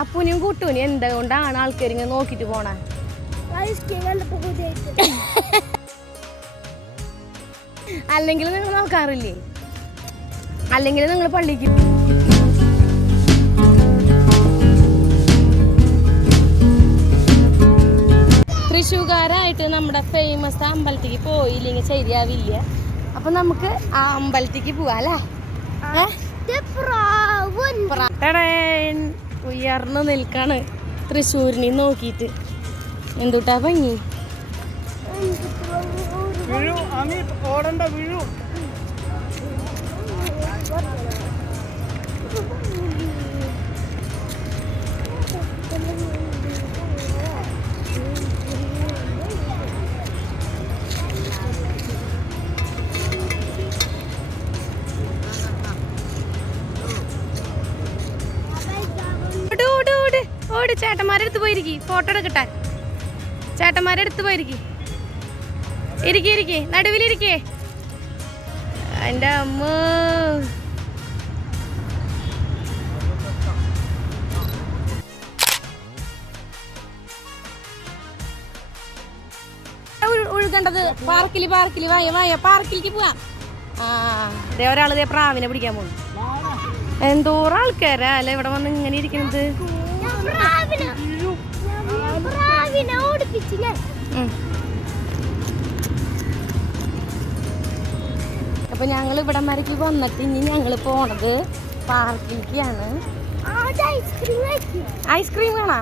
അപ്പൂനും കൂട്ടൂനും എന്തുകൊണ്ടാണ് ആൾക്കാർ ഇങ്ങനെ നോക്കിട്ട് പോണേ? അല്ലെങ്കിൽ നിങ്ങൾ നോക്കാറില്ലേ? അല്ലെങ്കിൽ നിങ്ങൾ പള്ളിക്ക് തൃശ്ശൂർക്കാരായിട്ട് നമ്മുടെ ഫേമസ് അമ്പലത്തേക്ക് പോയില്ലെങ്കിൽ ശരിയാവില്ല. അപ്പൊ നമുക്ക് ആ അമ്പലത്തേക്ക് പോവാ അല്ലേ? ഉയർന്നു നിൽക്കാണ് തൃശ്ശൂരിനെ നോക്കിയിട്ട്. എന്തുട്ടാ ഭംഗി! ഓട് ചേട്ടന്മാരെടുത്ത് പോയിരിക്കും, ഫോട്ടോ എടുക്കട്ടെ. ചേട്ടന്മാരെടുത്ത് പോയിരിക്കും. ഇരിക്കേ നടുവിലിരിക്കേ. എൻ്റെ അമ്മ ഒഴുകേണ്ടത് പാർക്കിൽ വായ പാർക്കിലേക്ക് പോവാം. അതേ ഒരാൾ പ്രാവിനെ പിടിക്കാൻ പോകും. എന്തോരം ആൾക്കാരാ അല്ലെ ഇവിടെ വന്ന് ഇങ്ങനെ ഇരിക്കുന്നത്. അപ്പൊ ഞങ്ങൾ ഇവിടെ വരയ്ക്ക് വന്നിട്ട് ഇനി ഞങ്ങൾ പോണത് പാർക്കിലേക്കാണ്. ഐസ്ക്രീം വേണോ?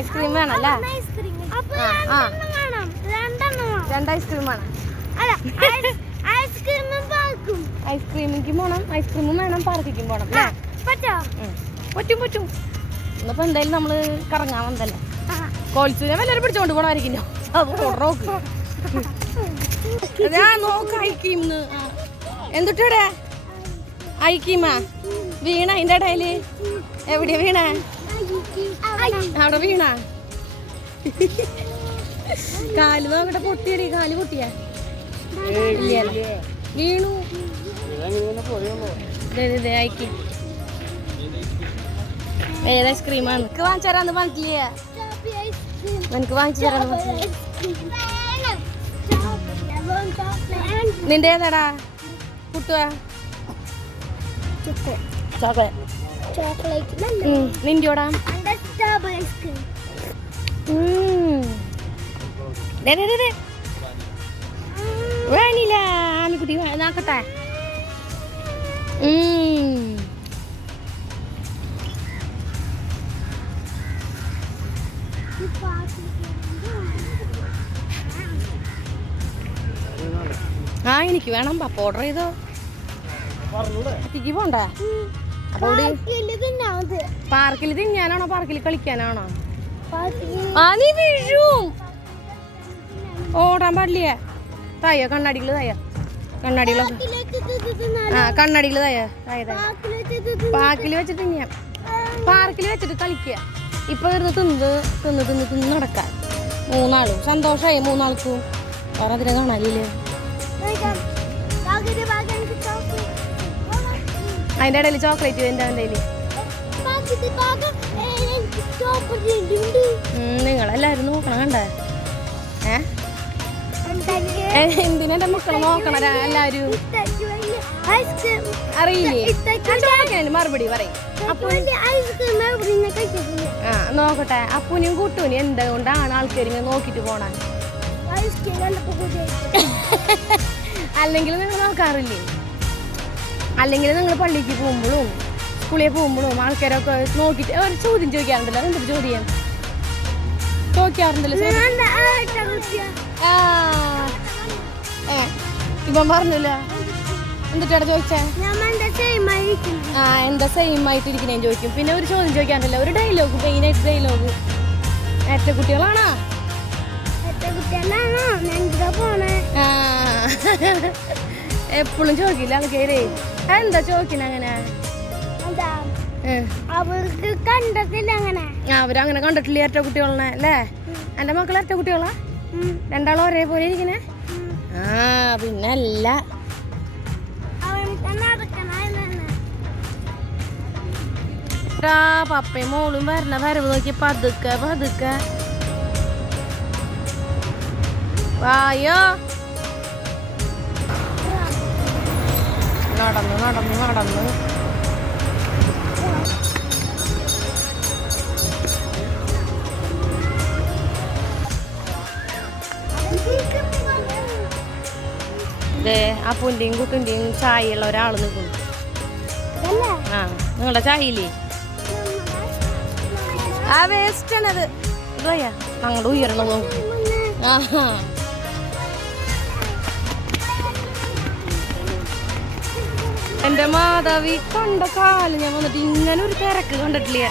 ഐസ്ക്രീം വേണല്ലേ? രണ്ട് ഐസ്ക്രീം വേണം. ഐസ്ക്രീമിക്ക് പോണം, ഐസ്ക്രീമും വേണം, പാർക്കിക്കും പോണം. പറ്റും. ഇന്നിപ്പോ എന്തായാലും നമ്മള് കറങ്ങാൻ വന്നല്ലേ. കോൾസൂനെ വല്ലവരും പിടിച്ചോണ്ട് പോണായിരിക്കും. നോക്ക് ഐക്കീന്ന്. എന്തുട്ടൂടെ ഐക്കീമാ വീണ അതിന്റെ ഇടയില്? എവിടെയാ വീണ? അവിടെ വീണ? കാല് നോക്കട്ടെ. പൊട്ടിയടി, കാല് പൊട്ടിയ? വീണു. ഐക്കി ഏത് ഐസ്ക്രീമാണ്? എനിക്ക് വാങ്ങിച്ചു തരാന്ന് പറഞ്ഞില്ലേ? എനിക്ക് വാങ്ങിച്ചു തരാന്ന് പറഞ്ഞില്ലേ? നിന്റെ ഏതാടാ കുട്ടുവാ? നിന്റെയോടാ? വേണില്ല ആമിക്കുട്ടി നോക്കട്ടെ. എനിക്ക് വേണം. പപ്പ ഓർഡർ ചെയ്തോ? പോണ്ടേ? അപ്പൊ പാർക്കിൽ തിന്നാനാണോ പാർക്കിൽ കളിക്കാനാണോ? നീ വീഴും. ഓടാൻ പാടില്ല. തായോ കണ്ണാടികള് തായോ? കണ്ണാടികളൊക്കെ കണ്ണാടികള് തായോ? പാർക്കിൽ വെച്ചിട്ട് തിന്നാം. പാർക്കിൽ വെച്ചിട്ട് കളിക്കുക. ഇപ്പൊ തിന്ന് നടക്കാം. മൂന്നാളും സന്തോഷമായി. മൂന്നാൾക്കും വേറെ അതിനെ കാണാനില്ലേ? അതിന്റെ ഇടയിൽ ചോക്ലേറ്റ് എന്റെ കയ്യിൽ. നിങ്ങളെല്ലാരും നോക്കണം കണ്ടേ? എന്തിനാ എന്റെ മക്കളെ നോക്കണം എല്ലാരും? അറിയില്ലേ? മറുപടി പറയും. നോക്കട്ടെ. അപ്പൂനും കൂട്ടൂനും എന്തുകൊണ്ടാണ് ആൾക്കാർ ഇങ്ങനെ നോക്കിട്ട് പോണ? അല്ലെങ്കിൽ നിങ്ങൾ നോക്കാറില്ലേ? അല്ലെങ്കിൽ നിങ്ങൾ പള്ളിക്ക് പോകുമ്പോഴും സ്കൂളിൽ പോകുമ്പോഴും ആൾക്കാരൊക്കെ നോക്കിട്ട് ഒരു ചോദ്യം ചോദിക്കാറുണ്ടല്ലോ. എന്തൊരു ചോദ്യം ചോദിക്കാറുണ്ടല്ലോ? ഇപ്പം പറഞ്ഞില്ല. എന്തിട്ടാണ് ചോദിച്ചേ? എന്താ സെയിം ആയിട്ടിരിക്കണേ ചോദിക്കും. പിന്നെ ഒരു ചോദ്യം ചോദിക്കാറുണ്ടല്ലോ, ഒരു ഡയലോഗ്, മെയിനായിട്ട് ഡയലോഗ്. ഏറ്റ കുട്ടികളാണോ? എപ്പോഴും ചോദിക്കില്ല ആൾക്കാരെ. എന്താ ചോദിക്കണ അങ്ങനെ? അവർക്ക് കണ്ടിട്ടില്ല. അങ്ങനെ അവരങ്ങനെ കണ്ടിട്ടില്ല ഏറ്റ കുട്ടികളെ അല്ലേ? എന്റെ മക്കൾ ഏറ്റ കുട്ടികളാ? രണ്ടാളും ഒരേപോലെ ഇരിക്കണേ? പിന്നല്ല. ചേട്ടാ പപ്പയും മോളും വരണ വരവ് നോക്കി പതുക്കെ പതുക്കെ വായോ. നടന്നു നടന്നു നടന്നു. അപ്പൂന്റെയും കുട്ടിന്റെയും ചായയുള്ള ഒരാൾ നിൽക്കുന്നു. ആ നിങ്ങളുടെ ചായയില്ലേ ആ വേസ്റ്റ് ആണത്. ഇതോയാ ഞങ്ങളുടെ ഉയരണം നോക്കും. ആഹാ എന്റെ മാധവി കണ്ട കാല് ഞാൻ വന്നിട്ട് ഇങ്ങനെ ഒരു തിരക്ക് കണ്ടിട്ടില്ല.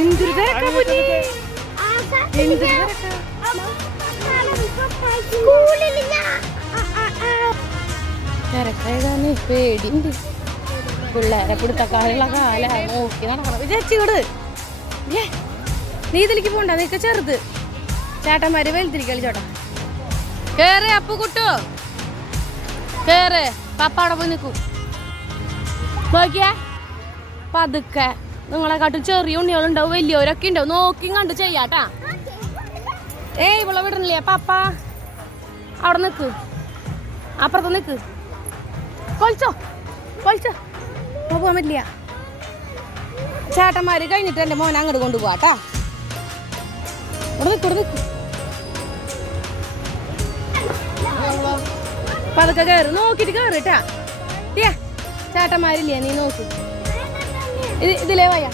എന്തൊരു തിരക്കാ കുഞ്ഞി, എന്തൊരു തിരക്കാ. തിരക്കായതാണ് പേടിയുണ്ട്. പിള്ളേരെ പിടുത്തക്കാലുള്ള കാല നോക്കി നടക്കണം. ചേച്ചിയോട് നീ ഇതിലേക്ക് പോണ്ട, നീക്ക ചെറുത്. ചേട്ടന്മാര് വലുതിരിക്ക് കളിച്ചോട്ടാ. കേറ് അപ്പു കുട്ടോ, കേറ്. പപ്പാടെ പോയി നിൽക്കൂ. നോക്കിയേ പതുക്കെ. നിങ്ങളെക്കാട്ടും ചെറിയ ഉണ്ണികളുണ്ടാവും, വലിയവരൊക്കെ ഉണ്ടാവും. നോക്കിയും കണ്ട് ചെയ്യാട്ടാ. ഏയ് ഇവിടെ വിടണില്ലേ പപ്പ? അവിടെ നിൽക്ക്, അപ്പുറത്ത് നിൽക്ക്. കൊളിച്ചോ കൊളിച്ചോ, പോകാൻ പറ്റില്ല. ചേട്ടന്മാര് കഴിഞ്ഞിട്ട് എൻ്റെ മോനെ അങ്ങോട്ട് കൊണ്ടുപോവാട്ടാ. ഇവിടെ നിൽക്ക്, ഇവിടെ നിൽക്ക്. പതുക്കെ കയറി, നോക്കിയിട്ട് കയറിട്ടാ. ഏ ചേട്ടന്മാരില്ലേ, നീ നോക്ക്. ഇതിലേ വയ്യ,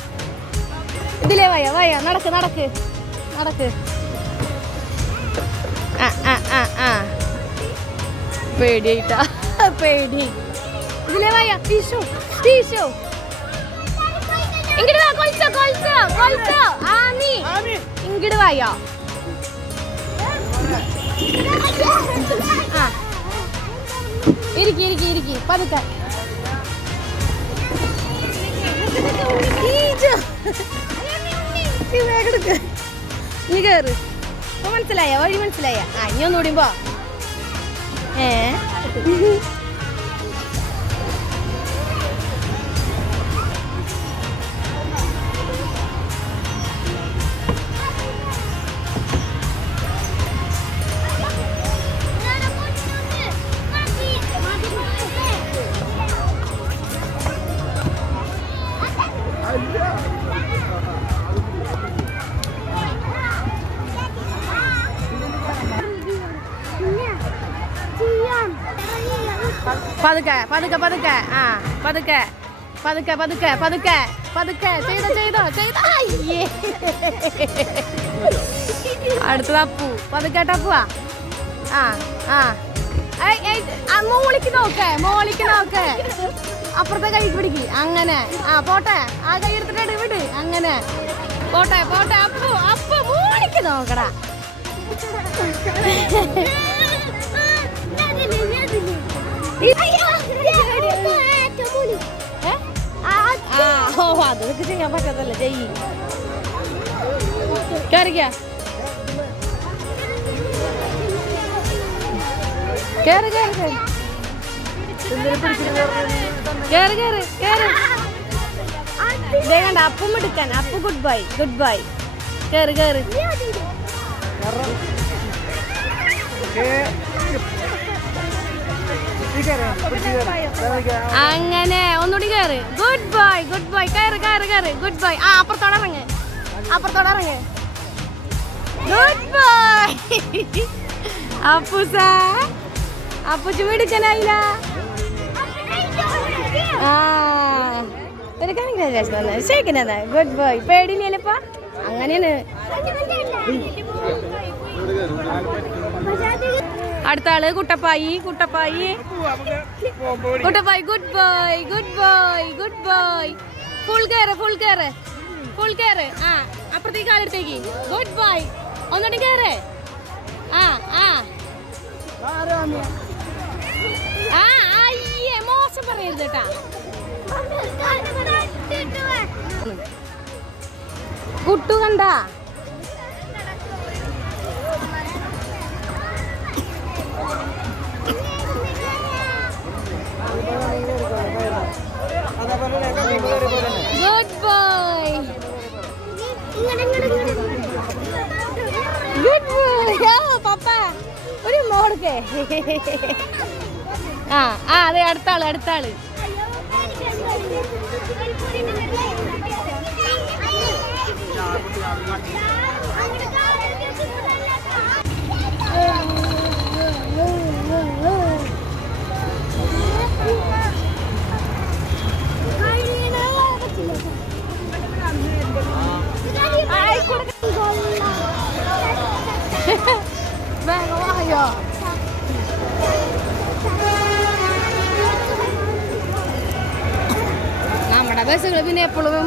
ഇതിലേ വയ്യ വയ്യ. നടക്ക് നടക്ക് നടക്ക്. ആ ആ ആ ആ പേടിയായിട്ടാ, പേടി. ഇതിലേ വയ്യ. ടീഷോ ടീഷോ ഇങ്ങോട്ട് വാ. കൊളിച്ചോ കൊളിച്ചോ കൊളിച്ചോ. ആ നീ ഇങ്ങോട്ട് വായോ. ആ ഇരിക്കി ഇരിക്കി ഇരിക്കി പതുക്കെ. നീ കേറ്. ഇപ്പൊ മനസ്സിലായ വഴി മനസ്സിലായ? ആ ഇനി ഒന്നുകൂടി പോ. പതുക്കെ പതുക്കെ പതുക്കെ. ആ പതുക്കെ പതുക്കെ പതുക്കെ പതുക്കെ പതുക്കെ. ചെയ്തോ ചെയ്തോ ചെയ്തോ. അടുത്തത് അപ്പു. പതുക്കെ ടപ്പുവാ. ആ ആ മോളിക്ക് നോക്കേ, മോളിക്ക് നോക്കേ. അപ്പുറത്തെ കൈ പിടിക്ക്. അങ്ങനെ. ആ പോട്ടെ, ആ കൈ എടുത്തിട്ട് വിട്. അങ്ങനെ പോട്ടെ പോട്ടെ. അപ്പു അപ്പു മോളിക്ക് നോക്കടാ. അതൊക്കെ ചെയ്യാൻ പറ്റാത്തല്ലേ, ചെയ്യ്. കേറിക്ക കേറ് കേറ് കേറ് കേറ് കേറ്. ഇതേ കണ്ട അപ്പും എടുക്കാൻ. Appu good bye good bye. കേറ് കേറ്. അങ്ങനെ ഒന്നുകൂടി കയറ്. Good bye good bye. കയറ് കയറ് കയറ്. Good bye. ആ അപ്പുറത്തോടെ ഇറങ്ങ്, അപ്പുറത്തോടെ ഇറങ്ങ്. Good bye. അപ്പുസാ അപ്പുച്ചു എടുക്കാനായില്ല. ആ ഒരു കാര്യം ശരിക്കുന്നതാ. Good bye. പേടിയില്ലപ്പാ. അങ്ങനെയാണ്. അടുത്ത ആള് Kuttappayi. Kuttappayi Kuttappayi. Good bye good bye good by. Full കയറ് ഫുൾ കയറ് ഫുൾ കയറ്. ആ അപ്പുറത്തേക്ക് കാലെടുത്തേക്ക്. Good bye. ഒന്നോട്ട് കയറ്. ആ ആ ആ അയ്യേ മോശം പറയരുത് കേട്ടാ. കുട്ടു കണ്ടാ? Good bye. കൊടുക്കേ. ആ ആ അതെ, അടുത്താള്. വേഗം വായോ. നമ്മുടെ ബസ്സുകൾ പിന്നെ എപ്പോഴും